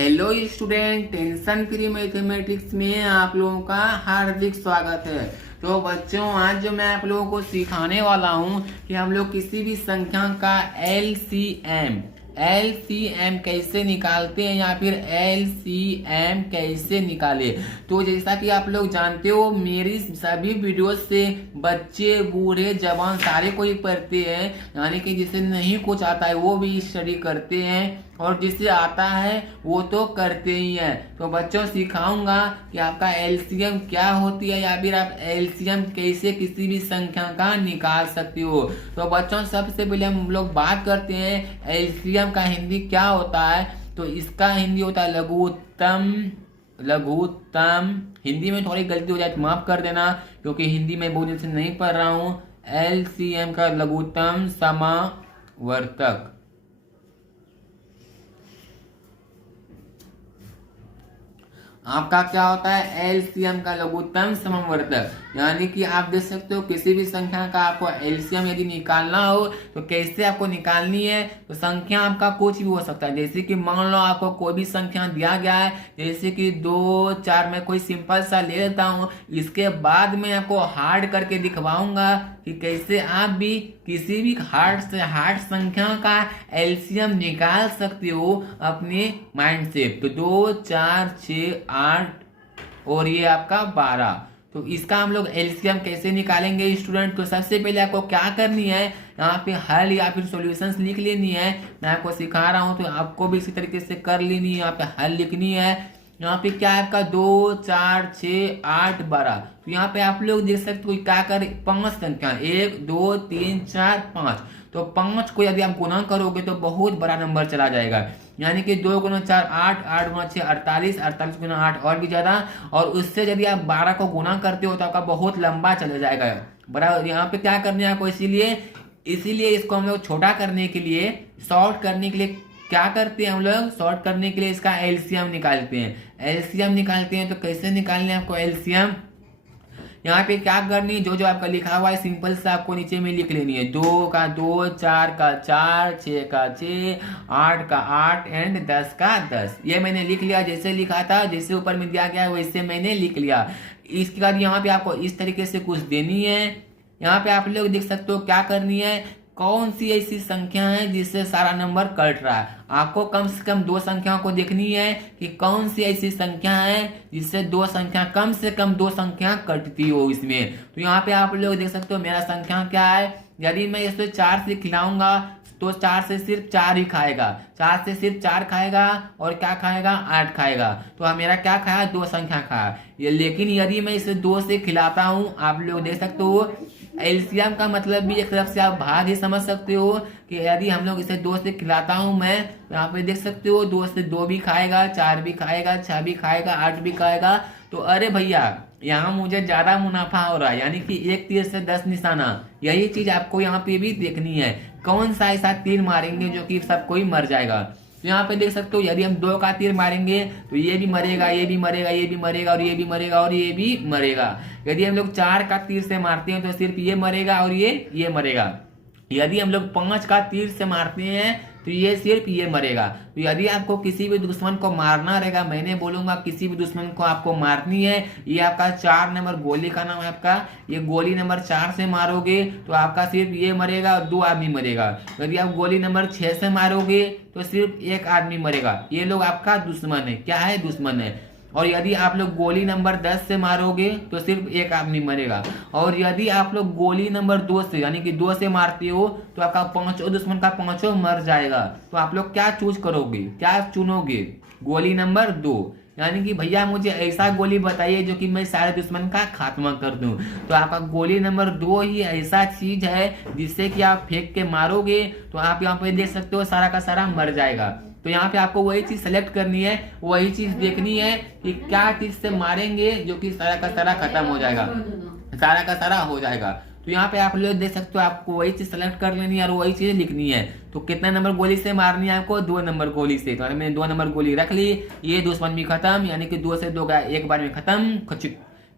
Hello student, tension free mathematics में आप लोगों का हार्दिक स्वागत है। तो बच्चों, आज जो मैं आप लोगों को सिखाने वाला हूं कि हम लोग किसी भी संख्या का एलसीएम कैसे निकालते हैं या फिर एलसीएम कैसे निकाले। तो जैसा कि आप लोग जानते हो, मेरी सभी वीडियो से बच्चे बूढ़े जवान सारे कोई पढ़ते हैं, यानी कि जिसे नहीं कुछ आता है वो भी स्टडी करते हैं और जिसे आता है वो तो करते ही हैं। तो बच्चों, सिखाऊंगा कि आपका एलसीएम क्या होती है या फिर आप एलसीएम कैसे किसी भी संख्या का निकाल सकते हो। तो बच्चों, सबसे पहले हम लोग बात करते हैं एलसीएम का हिंदी क्या होता है। तो इसका हिंदी होता है लघुत्तम। हिंदी में थोड़ी गलती हो जाए तो माफ कर देना, क्योंकि हिंदी में बहुत दिन से नहीं पढ़ रहा हूँ। एलसीएम का लघुत्तम समावर्तक। आपका क्या होता है? एलसीएम का लघुत्तम समावर्तक। यानी कि आप देख सकते हो, किसी भी संख्या का आपको एलसीएम यदि निकालना हो तो कैसे आपको निकालनी है। तो संख्या आपका कुछ भी हो सकता है, जैसे कि मान लो आपको कोई भी संख्या दिया गया है, जैसे कि 2, 4। मैं कोई सिंपल सा ले लेता हूँ, इसके बाद में आपको हार्ड करके दिखवाऊंगा कि कैसे आप भी किसी भी हार्ड से हार्ड संख्या का एलसीएम निकाल सकते हो अपने माइंड से। तो 2, 4, 6, 8 और ये आपका 12। तो इसका हम लोग एलसीएम कैसे निकालेंगे स्टूडेंट। तो सबसे पहले आपको क्या करनी है, यहाँ पे हल या फिर सॉल्यूशंस लिख लेनी है। मैं आपको सिखा रहा हूँ तो आपको भी इसी तरीके से कर लेनी है। यहाँ पे हल लिखनी है। यहाँ पे क्या है आपका 2, 4, 6, 8, 12। तो यहाँ पे आप लोग देख सकते हो क्या कर 5 संख्या, 1, 2, 3, 4, 5। तो 5 को यदि आप गुना करोगे तो बहुत बड़ा नंबर चला जाएगा। यानी कि 2 गुना 4 8, 8 गुना 6 48, 48 गुना 8 और भी ज्यादा। और उससे यदि आप 12 को गुना करते हो तो आपका बहुत लंबा चला जाएगा बड़ा। यहाँ पे क्या करने आपको, इसीलिए इसको हम लोग छोटा करने के लिए, शॉर्ट करने के लिए क्या करते हैं हम लोग, शॉर्ट करने के लिए इसका एलसीएम निकालते हैं। एलसीएम निकालते हैं तो कैसे निकालने आपको एलसीएम। यहाँ पे क्या करनी है, जो आपका लिखा हुआ है सिंपल से आपको नीचे में लिख लेनी है। 2 का 2, 4 का 4, 6 का 6, 8 का 8 एंड 10 का 10। ये मैंने लिख लिया, जैसे लिखा था, जैसे ऊपर में दिया गया है वैसे मैंने लिख लिया। इसके बाद यहाँ पे आपको इस तरीके से कुछ देनी है। यहाँ पे आप लोग देख सकते हो क्या करनी है, कौन सी ऐसी संख्या है जिससे सारा नंबर कट रहा है। आपको कम से कम 2 संख्याओं को देखनी है कि कौन सी ऐसी संख्या है जिससे कम से कम 2 संख्या कटती हो इसमें। तो यहाँ पे आप लोग देख सकते हो मेरा संख्या क्या है। यदि मैं इसे 4 से खिलाऊंगा तो 4 से सिर्फ 4 ही खाएगा, 4 से सिर्फ 4 खाएगा और क्या खाएगा, 8 खाएगा। तो मेरा क्या खाया, 2 संख्या खाया ये। लेकिन यदि मैं इसे 2 से खिलाता हूँ, आप लोग देख सकते हो एलसीएम का मतलब भी एक तरफ से आप भाग ही समझ सकते हो कि यदि हम लोग इसे 2 से खिलाता हूं मैं, तो यहाँ पे देख सकते हो 2 से 2 भी खाएगा, 4 भी खाएगा, 6 भी खाएगा, 8 भी खाएगा। तो अरे भैया, यहाँ मुझे ज्यादा मुनाफा हो रहा है, यानी कि एक तीर से 10 निशाना। यही चीज आपको यहाँ पे भी देखनी है, कौन सा ऐसा तीर मारेंगे जो कि सब कोई मर जाएगा। तो यहाँ पे देख सकते हो, यदि हम 2 का तीर मारेंगे तो ये भी मरेगा, ये भी मरेगा, ये भी मरेगा और ये भी मरेगा और ये भी मरेगा। यदि हम लोग 4 का तीर से मारते हैं तो सिर्फ ये मरेगा और ये मरेगा। यदि हम लोग 5 का तीर से मारते हैं तो ये सिर्फ ये मरेगा। तो यदि आपको किसी भी दुश्मन को मारना रहेगा, मैंने बोलूंगा किसी भी दुश्मन को आपको मारनी है, ये आपका 4 नंबर गोली का नाम है आपका। ये गोली नंबर 4 से मारोगे तो आपका सिर्फ ये मरेगा और 2 आदमी मरेगा। यदि आप गोली नंबर 6 से मारोगे तो सिर्फ 1 आदमी मरेगा। ये लोग आपका दुश्मन है, क्या है, दुश्मन है। और यदि आप लोग गोली नंबर 10 से मारोगे तो सिर्फ 1 आदमी मरेगा। और यदि आप लोग गोली नंबर 2 से, यानी कि 2 से मारते हो तो आपका 5 दुश्मन का 5 मर जाएगा। तो आप लोग क्या चूज करोगे, क्या चुनोगे, गोली नंबर 2। यानी कि भैया मुझे ऐसा गोली बताइए जो कि मैं सारे दुश्मन का खात्मा कर दूं। तो आपका गोली नंबर 2 ही ऐसा चीज है जिससे कि आप फेंक के मारोगे तो आप यहाँ पे देख सकते हो सारा का सारा मर जाएगा। तो यहाँ पे आपको वही चीज सेलेक्ट करनी है, वही चीज देखनी है कि क्या चीज से मारेंगे जो कि सारा का सारा खत्म हो जाएगा, सारा का सारा हो जाएगा। तो यहाँ पे आप लोग देख सकते हो, आपको वही चीज सेलेक्ट कर लेनी है और वही चीज लिखनी है। तो कितना नंबर गोली से मारनी है आपको, 2 नंबर गोली से। तो मैंने 2 नंबर गोली रख ली, ये दुश्मन भी खत्म, यानी कि 2 से 2 गया, एक बार में खत्म।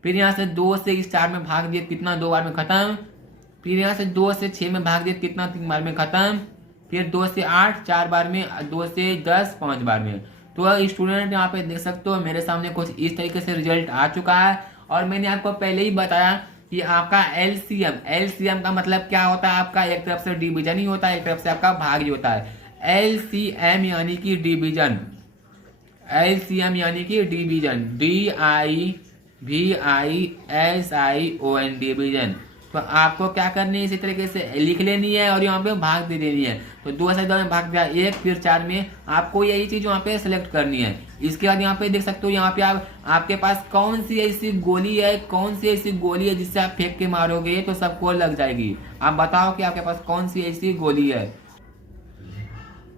फिर यहाँ से 2 से इस 4 में भाग दिया, कितना, 2 बार में खत्म। फिर यहाँ से 2 से 6 में भाग दिया, कितना, 3 बार में खत्म। फिर 2 से 8 4 बार में, 2 से 10 5 बार में। तो स्टूडेंट यहाँ पे देख सकते हो मेरे सामने कुछ इस तरीके से रिजल्ट आ चुका है। और मैंने आपको पहले ही बताया कि आपका एलसीएम का मतलब क्या होता है, आपका एक तरफ से डिवीजन ही होता है, एक तरफ से आपका भाग ही होता है। एलसीएम यानी कि डिवीजन, एलसीएम यानी कि डिवीजन, DIVISION डिवीजन। तो आपको क्या करनी है, इसी तरीके से लिख लेनी है और यहाँ पे भाग दे देनी है। तो 2 से 2 में भाग दिया 1, फिर 4 में आपको यही चीज यहाँ पे सेलेक्ट करनी है। इसके बाद यहाँ पे देख सकते हो, यहाँ पे आपके पास कौन सी ऐसी गोली है, कौन सी ऐसी गोली है जिससे आप फेंक के मारोगे तो सबको लग जाएगी। आप बताओ कि आपके पास कौन सी ऐसी गोली है।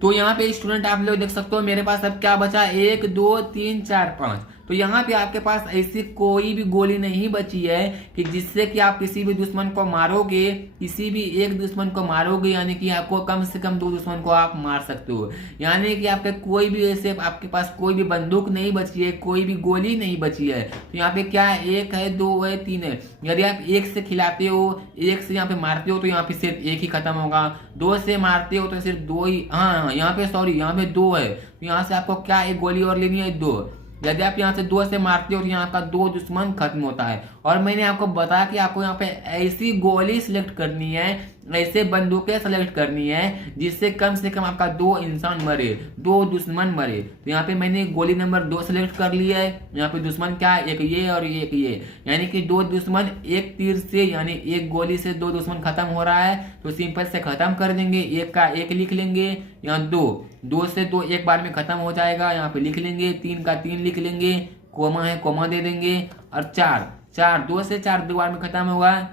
तो यहाँ पे स्टूडेंट आप लोग देख सकते हो मेरे पास अब क्या बचा, 1 2 3 4 5। तो यहाँ पे आपके पास ऐसी कोई भी गोली नहीं बची है कि जिससे कि आप किसी भी दुश्मन को मारोगे, किसी भी एक दुश्मन को मारोगे, यानी कि आपको कम से कम 2 दुश्मन को आप मार सकते हो। यानी कि आपके कोई भी ऐसे आपके पास कोई भी बंदूक नहीं बची है, कोई भी गोली नहीं बची है। तो यहाँ पे क्या है, 1 है, 2 है, 3 है। यदि आप 1 से खिलाते हो, 1 से यहाँ पे मारते हो तो यहाँ पे सिर्फ 1 ही खत्म होगा। 2 से मारते हो तो सिर्फ 2 ही, हाँ यहाँ पे सॉरी यहाँ पे 2 है। तो यहाँ से आपको क्या एक गोली और लेनी है, 2। यदि आप यहाँ से 2 से मारते हो तो यहाँ का 2 दुश्मन खत्म होता है। और मैंने आपको बताया कि आपको यहाँ पे ऐसी गोली सिलेक्ट करनी है, ऐसे बंदूकें सेलेक्ट करनी है जिससे कम से कम आपका 2 इंसान मरे, 2 दुश्मन मरे। तो यहाँ पे मैंने गोली नंबर 2 सेलेक्ट कर लिया है। यहाँ पे दुश्मन क्या है, एक ये और एक ये, यानी कि 2 दुश्मन एक तीर से, यानी एक गोली से 2 दुश्मन खत्म हो रहा है। तो सिंपल से खत्म कर देंगे, 1 का 1 लिख लेंगे, यहाँ 2 से 2 एक बार में खत्म हो जाएगा, यहाँ पे लिख लेंगे। 3 का 3 लिख लेंगे, कोमा है कोमा दे देंगे। और 4 2 से 4 2 बार में खत्म होगा,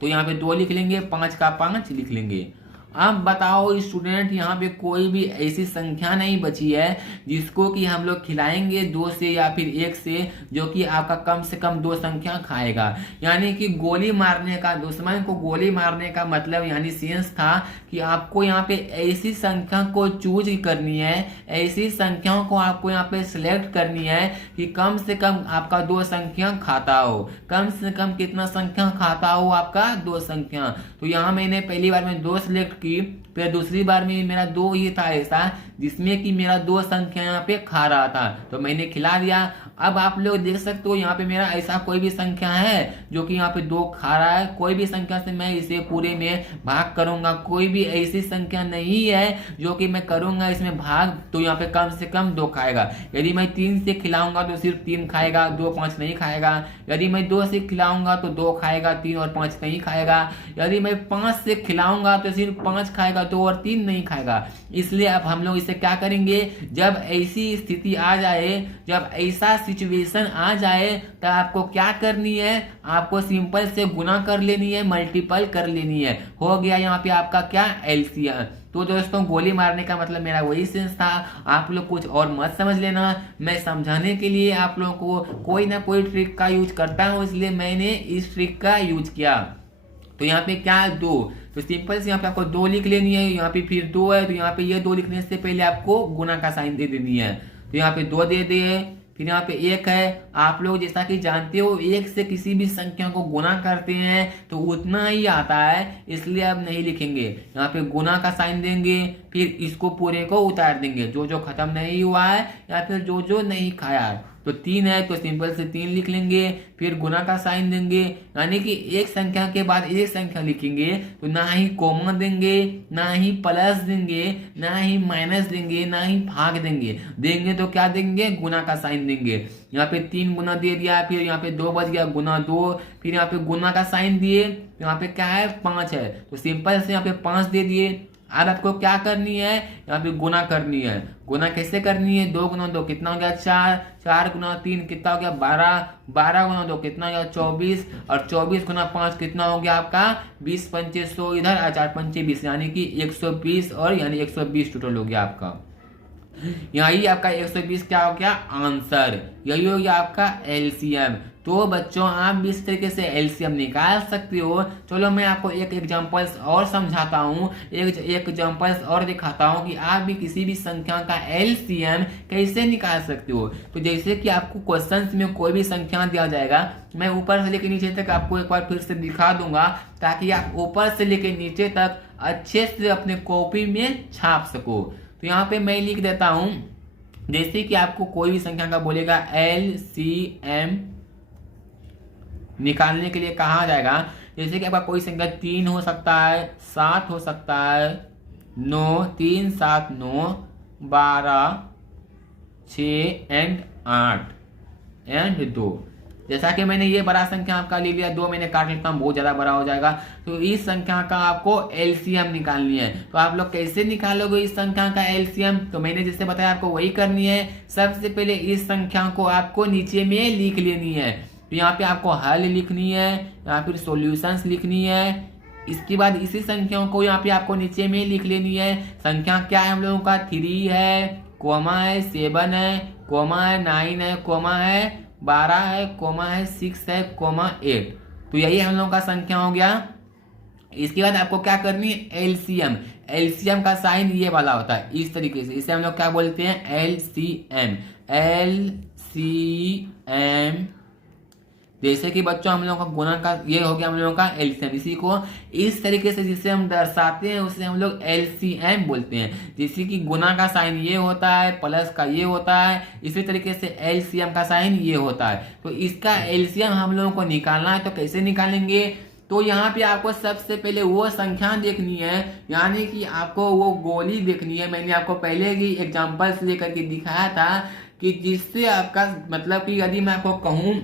तो यहाँ पे 2 लिख लेंगे। 5 का 5 लिख लेंगे। अब बताओ स्टूडेंट, यहाँ पे कोई भी ऐसी संख्या नहीं बची है जिसको कि हम लोग खिलाएंगे 2 से या फिर 1 से, जो कि आपका कम से कम 2 संख्या खाएगा। यानी कि गोली मारने का, दुश्मन को गोली मारने का मतलब यानी सेंस था कि आपको यहाँ पे ऐसी संख्या को चूज करनी है, ऐसी संख्याओं को आपको यहाँ पे सिलेक्ट करनी है कि कम से कम आपका 2 संख्या खाता हो। कम से कम कितना संख्या खाता हो, आपका 2 संख्या। तो यहाँ मैंने पहली बार में 2 सिलेक्ट की, फिर दूसरी बार में मेरा 2 ही था ऐसा जिसमें कि मेरा 2 संख्या यहाँ पे खा रहा था, तो मैंने खिला दिया। अब आप लोग देख सकते हो यहाँ पे मेरा ऐसा कोई भी संख्या है जो कि यहाँ पे 2 खा रहा है, कोई भी संख्या से मैं इसे पूरे में भाग करूंगा। कोई भी ऐसी संख्या नहीं है जो कि मैं करूंगा इसमें भाग तो यहाँ पे कम से कम 2 खाएगा। यदि मैं 3 से खिलाऊंगा तो सिर्फ 3 खाएगा, 2 5 नहीं खाएगा। यदि मैं 2 से खिलाऊंगा तो 2 खाएगा, 3 और 5 नहीं खाएगा। यदि मैं 5 से खिलाऊंगा तो सिर्फ 5 खाएगा, 2 और 3 नहीं खाएगा। इसलिए अब हम लोग इसे क्या करेंगे, जब ऐसी स्थिति आ जाए, जब ऐसा सिचुएशन आ जाए, तो आपको क्या करनी है, आपको सिंपल से गुना कर लेनी है, मल्टीपल कर लेनी है। हो गया यहाँ पे आपका क्या, एलसीएम। तो दोस्तों गोली मारने का मतलब मेरा वही सेंस था, आप लोग कुछ और मत समझ लेना। मैं समझाने के लिए आप लोगों को कोई ना कोई ट्रिक का यूज करता हूँ, इसलिए मैंने इस ट्रिक का यूज किया। तो यहाँ पे क्या है, 2। तो सिंपल से यहाँ पे आपको 2 लिख लेनी है, यहाँ पे फिर 2 है तो यहाँ पे ये 2 लिखने से पहले आपको गुना का साइन दे देनी है। तो यहाँ पे 2 दे दिए, फिर यहाँ पे 1 है। आप लोग जैसा कि जानते हो 1 से किसी भी संख्या को गुना करते हैं तो उतना ही आता है, इसलिए अब नहीं लिखेंगे। यहाँ पे गुना का साइन देंगे, फिर इसको पूरे को उतार देंगे, जो जो खत्म नहीं हुआ है या फिर जो जो नहीं खाया है। तो 3 है तो सिंपल से 3 लिख लेंगे, फिर गुना का साइन देंगे, यानी कि एक संख्या के बाद एक संख्या लिखेंगे। तो ना ही कोमा देंगे, ना ही प्लस देंगे, ना ही माइनस देंगे, ना ही भाग देंगे तो क्या देंगे, गुना का साइन देंगे। यहाँ पे 3 गुना दे दिया, फिर यहाँ पे 2 बच गया, गुना 2, फिर यहाँ पे गुना का साइन दिए, यहाँ पे क्या है, 5 है तो सिंपल से यहाँ पे 5 दे दिए। अब आपको क्या करनी है, यहाँ पे गुना करनी है। गुना कैसे करनी है, 2 गुना 2 कितना हो गया, 4, 4 गुना 3 कितना हो गया, 12, 12 गुना 2 कितना हो गया, 24, और 24 गुना 5 कितना हो गया आपका, 20 पंचे 100 इधर और 4 पंचे 20, यानी कि 120, और यानी 120 टोटल हो गया आपका। यही आपका 120 क्या हो गया, आंसर। यही हो गया आपका एलसीएम। तो बच्चों आप भी इस तरीके से एलसीएम निकाल सकते हो। चलो मैं आपको एक एग्जांपल्स और समझाता हूँ, एक एग्जांपल्स और दिखाता हूँ कि आप भी किसी भी संख्या का एलसीएम कैसे निकाल सकते हो। तो जैसे कि आपको क्वेश्चंस में कोई भी संख्या दिया जाएगा, मैं ऊपर से लेकर नीचे तक आपको एक बार फिर से दिखा दूंगा ताकि आप ऊपर से लेकर नीचे तक अच्छे से अपने कॉपी में छाप सको। तो यहाँ पे मैं लिख देता हूँ, जैसे कि आपको कोई भी संख्या का बोलेगा LCM निकालने के लिए कहा जाएगा, जैसे कि आपका कोई संख्या 3 हो सकता है, 7 हो सकता है, 9, 3, 7, 9, 12, 6 एंड 8 एंड 2। जैसा कि मैंने ये बड़ा संख्या आपका ले लिया, 2 मैंने काट लेता हूँ, बहुत ज्यादा बड़ा हो जाएगा। तो इस संख्या का आपको एलसीएम निकालनी है। तो आप लोग कैसे निकालोगे इस संख्या का एलसीएम? तो मैंने जिससे बताया आपको वही करनी है। सबसे पहले इस संख्या को आपको नीचे में लिख लेनी है। तो यहाँ पे आपको हल लिखनी है या फिर सॉल्यूशंस लिखनी है। इसके बाद इसी संख्याओं को यहाँ पे आपको नीचे में लिख लेनी है। संख्या क्या है हम लोगों का? 3 है, कोमा है, 7 है, कोमा है, 9 है, कोमा है 12 है, कोमा है 6 है, कोमा 8। तो यही हम लोगों का संख्या हो गया। इसके बाद आपको क्या करनी है? एलसीएम। एलसीएम का साइन ये वाला होता है, इस तरीके से। इसे हम लोग क्या बोलते हैं? एलसीएम। एलसीएम जैसे कि बच्चों हम लोगों का गुणा का ये हो गया हम लोगों का एलसीएम। इसी को इस तरीके से जिससे हम दर्शाते हैं उसे हम लोग एलसीएम बोलते हैं। जैसे कि गुणा का साइन ये होता है, प्लस का ये होता है, इसी तरीके से एलसीएम का साइन ये होता है। तो इसका एलसीएम हम लोगों को निकालना है। तो कैसे निकालेंगे? तो यहाँ पे आपको सबसे पहले वो संख्या देखनी है, यानी कि आपको वो गोली देखनी है। मैंने आपको पहले ही एग्जाम्पल्स लेकर के दिखाया था कि जिससे आपका मतलब कि यदि मैं आपको कहूँ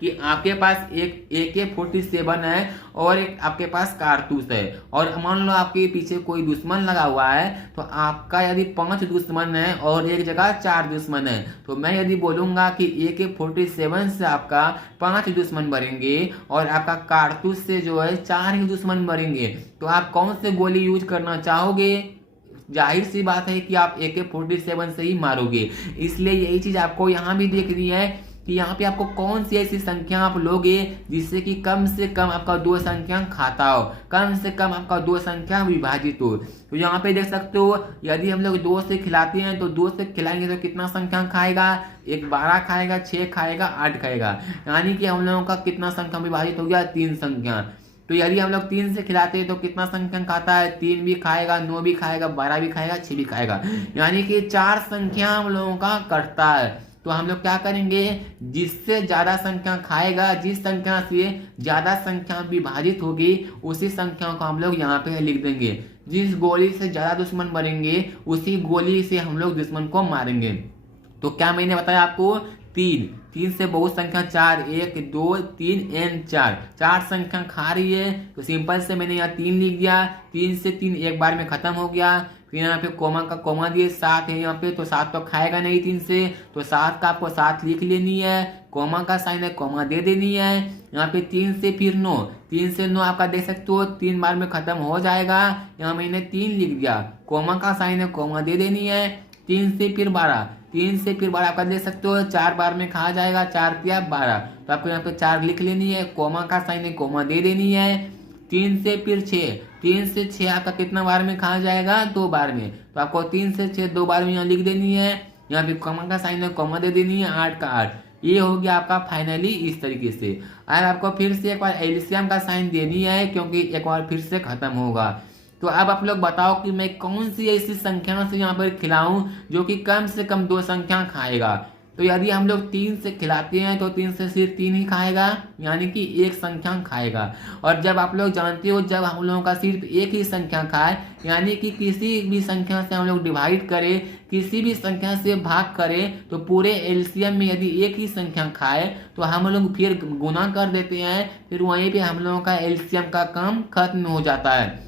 कि आपके पास एक AK-47 है और एक आपके पास कारतूस है, और मान लो आपके पीछे कोई दुश्मन लगा हुआ है, तो आपका यदि 5 दुश्मन है और एक जगह 4 दुश्मन है, तो मैं यदि बोलूंगा कि AK-47 से आपका 5 दुश्मन मरेंगे और आपका कारतूस से जो है 4 ही दुश्मन मरेंगे, तो आप कौन से गोली यूज करना चाहोगे? जाहिर सी बात है कि आप AK-47 से ही मारोगे। इसलिए यही चीज आपको यहाँ भी देखनी है कि यहाँ पे आपको कौन सी ऐसी संख्या आप लोगे जिससे कि कम से कम आपका 2 संख्या खाता हो, कम से कम आपका 2 संख्या विभाजित हो। तो यहाँ पे देख सकते हो, यदि हम लोग 2 से खिलाते हैं तो 2 से खिलाएंगे तो कितना संख्या खाएगा? एक 12 खाएगा, 6 खाएगा, 8 खाएगा, यानी कि हम लोगों का कितना संख्या विभाजित हो गया? 3 संख्या। तो यदि हम लोग 3 से खिलाते हैं तो कितना संख्या खाता है? 3 भी खाएगा, 9 भी खाएगा, 12 भी खाएगा, 6 भी खाएगा, यानी कि 4 संख्या हम लोगों का कटता है। तो हम लोग क्या करेंगे? जिससे ज्यादा संख्या खाएगा, जिस संख्या से ज्यादा संख्या विभाजित होगी, उसी संख्या को हम लोग यहाँ पे लिख देंगे। जिस गोली से ज्यादा दुश्मन मरेंगे उसी गोली से हम लोग दुश्मन को मारेंगे। तो क्या मैंने बताया आपको? 3 से बहुत संख्या 4, 1, 2, 3 एंड 4 संख्या खा रही है। तो सिंपल से मैंने यहाँ 3 लिख दिया। 3 से 3 एक बार में खत्म हो गया। फिर यहाँ पे कोमा का कोमा दिए, 7 है यहाँ पे, तो 7 तो खाएगा नहीं 3 से, तो 7 का आपको 7 लिख लेनी है। कोमा का साइन है, कोमा दे देनी है। यहाँ पे 3 से फिर 9, 3 से 9 आपका देख सकते हो 3 बार में खत्म हो जाएगा। यहाँ मैंने 3 लिख दिया, कोमा का साइन है, कोमा दे देनी है। 3 से फिर 12, 3 से फिर 12 आपका देख सकते हो 4 बार में खा जाएगा, 4 किया 12, तो आपको यहाँ पे 4 लिख लेनी है। कोमा का साइन है, कोमा दे देनी है। 3 से फिर 6, 3 से 6 आपका कितना बार में खा जाएगा? 2 बार में, तो आपको 3 से 6 2 बार में यहाँ लिख देनी है। यहाँ पे कोमा का साइन है, कोमा दे देनी है। 8 का 8, ये हो गया आपका फाइनली इस तरीके से। और आपको फिर से एक बार एलसीएम का साइन देनी है, क्योंकि एक बार फिर से खत्म होगा। तो अब आप लोग बताओ कि मैं कौन सी ऐसी संख्या से यहाँ पर खिलाऊं जो कि कम से कम 2 संख्या खाएगा। तो यदि हम लोग 3 से खिलाते हैं तो 3 से सिर्फ 3 ही खाएगा, यानी कि 1 संख्या खाएगा। और जब आप लोग जानते हो, जब हम लोगों का सिर्फ 1 ही संख्या खाए, यानी कि किसी भी संख्या से हम लोग डिवाइड करें, किसी भी संख्या से भाग करें, तो पूरे एलसीएम में यदि 1 ही संख्या खाए तो हम लोग फिर गुना कर देते हैं, फिर वहीं पे हम लोगों का एलसीएम का काम खत्म हो जाता है।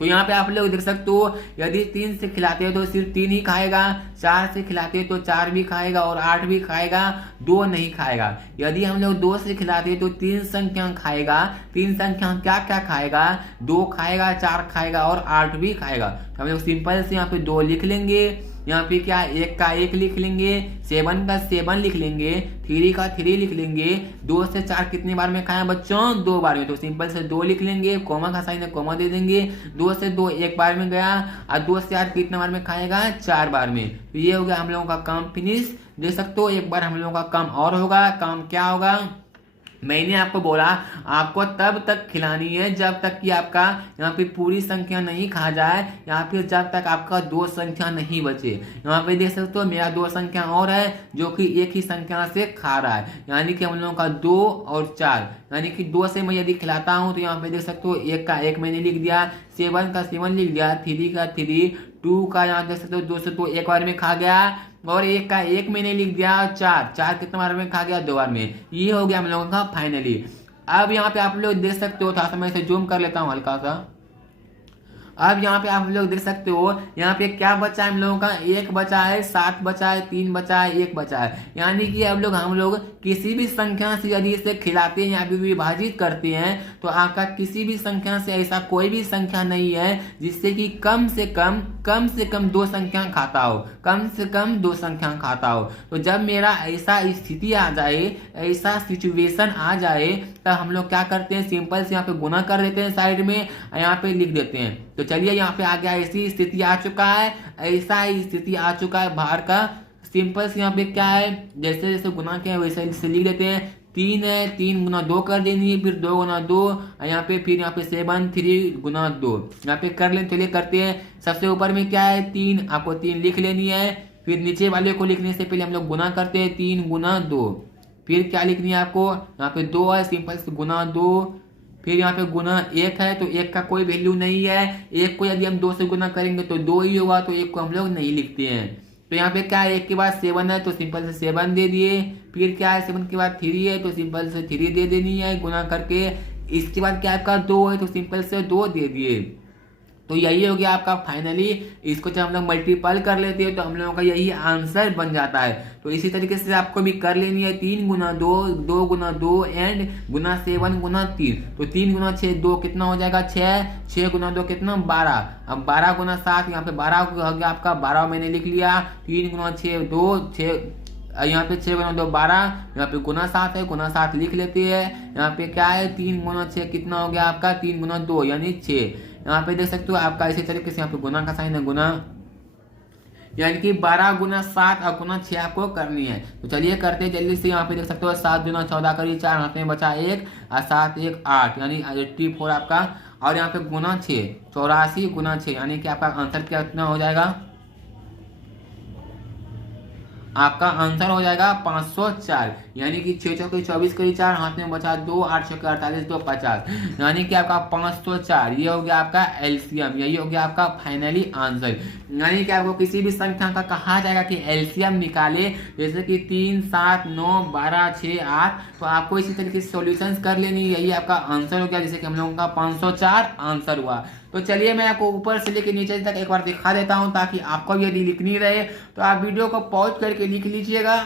तो यहाँ पे आप लोग देख सकते हो, यदि 3 से खिलाते हो तो सिर्फ 3 ही खाएगा, 4 से खिलाते हो तो 4 भी खाएगा और 8 भी खाएगा, 2 नहीं खाएगा। यदि हम लोग 2 से खिलाते हैं तो 3 संख्या खाएगा। 3 संख्या क्या क्या खाएगा? 2 खाएगा, 4 खाएगा और 8 भी खाएगा। तो हम लोग सिंपल से यहाँ पे 2 लिख लेंगे। यहाँ पे क्या 1 का 1 लिख लेंगे, 7 का 7 लिख लेंगे, 3 का 3 लिख लेंगे। 2 से 4 कितनी बार में खाया बच्चों? 2 बार में, तो सिंपल से 2 लिख लेंगे। कोमा का साइन है, कोमा दे देंगे। 2 से 2 1 बार में गया, और 2 से 8 कितने बार में खाएगा? 4 बार में। तो ये हो गया हम लोगों का काम फिनिश। देख सकते हो, एक बार हम लोगों का काम और होगा। काम क्या होगा? मैंने आपको बोला आपको तब तक खिलानी है जब तक कि आपका यहाँ पे पूरी संख्या नहीं खा जाए, या फिर जब तक आपका दो संख्या नहीं बचे। यहाँ पे देख सकते हो मेरा दो संख्या और है जो कि एक ही संख्या से खा रहा है, यानी कि हम लोगों का 2 और 4, यानी कि 2 से मैं यदि खिलाता हूँ तो यहाँ पे देख सकते हो 1 का 1 मैंने लिख दिया, 7 का 7 लिख दिया, 3 का 3, 2 का यहाँ देख सकते हो 2 से 2 एक बार में खा गया, और 1 का 1 मैंने लिख दिया, 4 कितना बार में खा गया, 2 बार में। ये हो गया हम लोगों का फाइनली। अब यहाँ पे आप लोग देख सकते हो, थोड़ा सा मैं इसे जूम कर लेता हूँ हल्का सा। अब यहाँ पे आप लोग देख सकते हो यहाँ पे क्या बचा है हम लोगों का, 1 बचा है, 7 बचा है, 3 बचा है, 1 बचा है, यानी कि अब लोग हम लोग किसी भी संख्या से यदि इसे खिलाते हैं या फिर विभाजित करते हैं तो आपका किसी भी संख्या से ऐसा कोई भी संख्या नहीं है जिससे कि कम से कम 2 संख्या खाता हो, कम से कम 2 संख्या खाता हो। तो जब मेरा ऐसा स्थिति आ जाए, ऐसा सिचुएशन आ जाए, तब हम लोग क्या करते हैं, सिंपल से यहाँ पे गुना कर देते हैं साइड में, यहाँ पे लिख देते हैं। तो चलिए यहाँ पे आ गया, ऐसी स्थिति आ चुका है, ऐसा स्थिति आ चुका है बाहर का। सिंपल से यहाँ पे क्या है, जैसे जैसे गुना किया वैसे लिख देते हैं। 3 है, 3 गुना 2 कर देनी है, फिर 2 गुना 2, यहाँ पे फिर यहाँ पे 7 3 गुना 2 यहाँ पे कर ले। चलिए करते हैं। सबसे ऊपर में क्या है 3, आपको 3 लिख लेनी है, फिर नीचे वाले को लिखने से पहले हम लोग गुना करते हैं, 3 गुना 2, फिर क्या लिखनी है आपको, यहाँ पे 2 है, सिंपल से गुना 2, फिर यहाँ पे गुना 1 है, तो 1 का कोई वैल्यू नहीं है, 1 को यदि हम 2 से गुना करेंगे तो 2 ही होगा, तो 1 को हम लोग नहीं लिखते हैं। तो यहाँ पे क्या है, 1 के बाद 7 है तो सिंपल से 7 दे दिए, फिर क्या है 7 के बाद 3 है तो सिंपल से 3 दे देनी है गुना करके। इसके बाद क्या आपका 2 है तो सिंपल से 2 दे दिए। तो यही हो गया आपका फाइनली। इसको जब हम लोग मल्टीपल कर लेते हैं तो हम लोगों का यही आंसर बन जाता है। तो इसी तरीके से आपको भी कर लेनी है, 3 गुना 2, 2 गुना 2 एंड गुना 7 गुना 3। तो 3 गुना 6 2 कितना हो जाएगा 6, 6 गुना 2 कितना 12। अब 12 गुना 7, यहाँ पे 12 हो गया आपका, 12 मैंने लिख लिया। 3 गुना 6 2, 6 यहाँ पे 6 गुना 2 12, यहाँ पे गुना 7 है, गुना 7 लिख लेते हैं। यहाँ पे क्या है 3 गुना 6 कितना हो गया आपका, 3 गुना 2 यानी 6। यहाँ पे देख सकते हो आपका इसी तरीके से यहाँ पे गुना का साइन है, गुना, यानी कि 12 गुना 7 और गुना 6 आपको करनी है। तो चलिए करते हैं जल्दी से। यहाँ पे देख सकते हो 7 गुना 14 करी 4, हाथ में बचा 1 और 7 1 8 यानी 84 आपका। और यहाँ पे गुना 6 84 गुना 6 यानी कि आपका आंसर कितना हो जाएगा, आपका आंसर हो जाएगा 504, यानी कि 6 चौके 24 करी 4, हाथ में बचा 2, 8 चौके 48 2 50, यानी कि आपका 504। ये हो गया आपका एलसीएम, यही हो गया आपका फाइनली आंसर। यानी कि आपको किसी भी संख्या का कहा जाएगा कि एलसीएम निकाले, जैसे कि 3 7 9 12 6 8, तो आपको इसी तरीके से सॉल्यूशंस कर लेनी, यही आपका आंसर हो गया। जैसे कि हम लोगों का 504 आंसर हुआ। तो चलिए मैं आपको ऊपर से लेकर नीचे तक एक बार दिखा देता हूं, ताकि आपको भी यदि लिखनी रहे तो आप वीडियो को पॉज करके लिख लीजिएगा।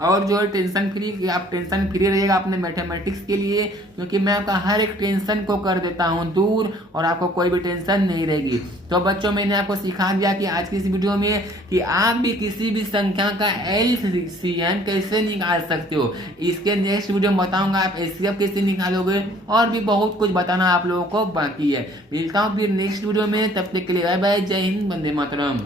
और जो है टेंशन फ्री, आप टेंशन फ्री रहिएगा अपने मैथमेटिक्स के लिए, क्योंकि मैं आपका हर एक टेंशन को कर देता हूं दूर, और आपको कोई भी टेंशन नहीं रहेगी। तो बच्चों मैंने आपको सिखा दिया कि आज की इस वीडियो में कि आप भी किसी भी संख्या का एलसीएम कैसे निकाल सकते हो। इसके नेक्स्ट वीडियो में बताऊंगा आप एचसीएफ कैसे निकालोगे, और भी बहुत कुछ बताना आप लोगों को बाकी है। मिलता हूँ फिर नेक्स्ट वीडियो में, तब तक के लिए बाय बाय, जय हिंद, वंदे मातरम।